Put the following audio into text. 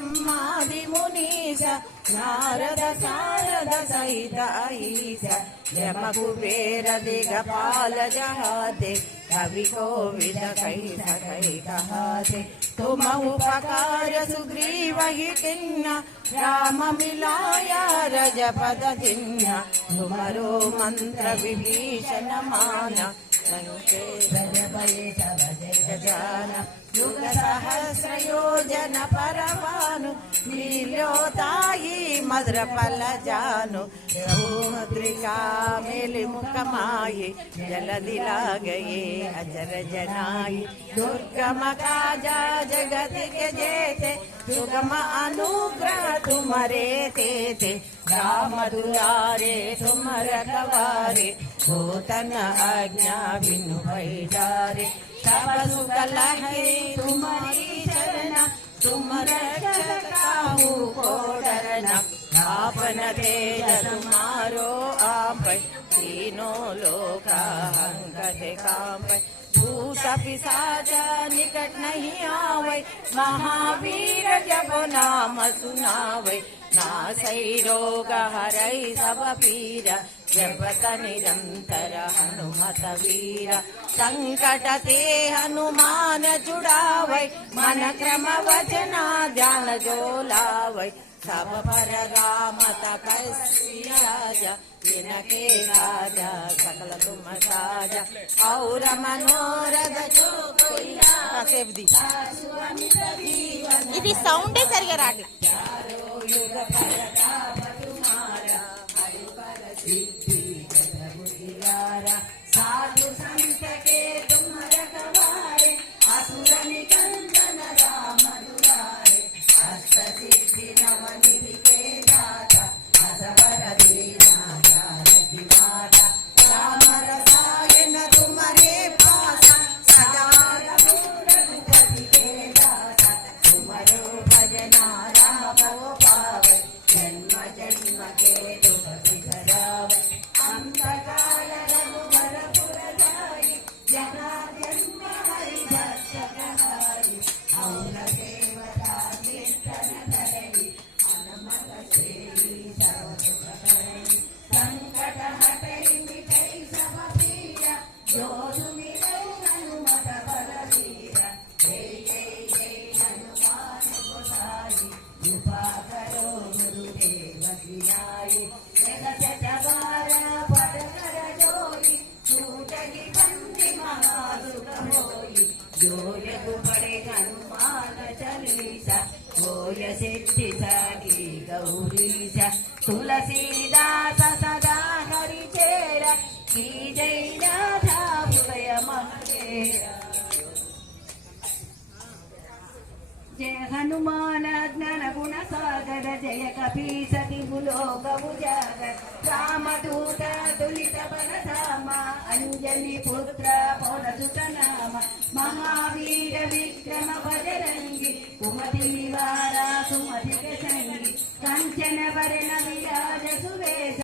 బ్రహ్మాది మునీశ నారద సారద సహిత ఈశ యమ కుబేర దిగపాల జహాతే కవి కోవిద కైత కైతహాతే తుమ ఉపకార సుగ్రీవహి తిన్న రామ మిలాయ రజపద తిన్న తుమరో మంత్ర విభీషణ మాన गजान युग सहस्र योजन परवानु नील्योताई मद्र पल जानु समुद्रिका मेलि मुखमाये जल दिला गए अजर जनाई दुर्गम काजा जगत के जेते सुगम अनुग्रह तुम्हारे तेते राम दुलारे तुम रखवारे होतन आज्ञा बिनु भैजारे सब सुख आपन तेज तुम्हारो आप तीनों लोका अंगद काम भूत पिशाच निकट नहीं आवे महावीर जब नाम सुनावे नासै रोग हरै सब पीर ಜಪತ ನಿರಂತರ ಹನುಮತ ವೀರ ಸಂಕಟ ತೇ ಹನುಮಾನ ಜುಡಾವೈ ಮನ ಕ್ರಮ ವಚನ ಧ್ಯಾನ ಜೋಲಾವೈ ಸಭ ಪರಗಾಮತ ಕಸ್ಯ ರಾಜ ದಿನಕೆ ರಾಜ ಸಕಲ ತುಮ ಸಾಜ ಔರ ಮನೋರದ ಚೋಕೊಯ್ಯಾಸೇಬ್ದಿ ఇది సౌండే సరిగా రాట్లా గౌరీశ తులసీదాస సదా హరిచేర. శ్రీ జైనాథ హృదయ మహేర జయ హనుమాన జ్ఞాన గుణ సాగర జయ కపీసతి భులోకము జాగర్ రామదూత తులిత బలధామ అంజలి పుత్ర పౌరసుత నామ. మహావీర విక్రమ భజరంగి కుమతి నివార సుమతి ప్రసంగి. కంచన వరణ విరాజ సువేశ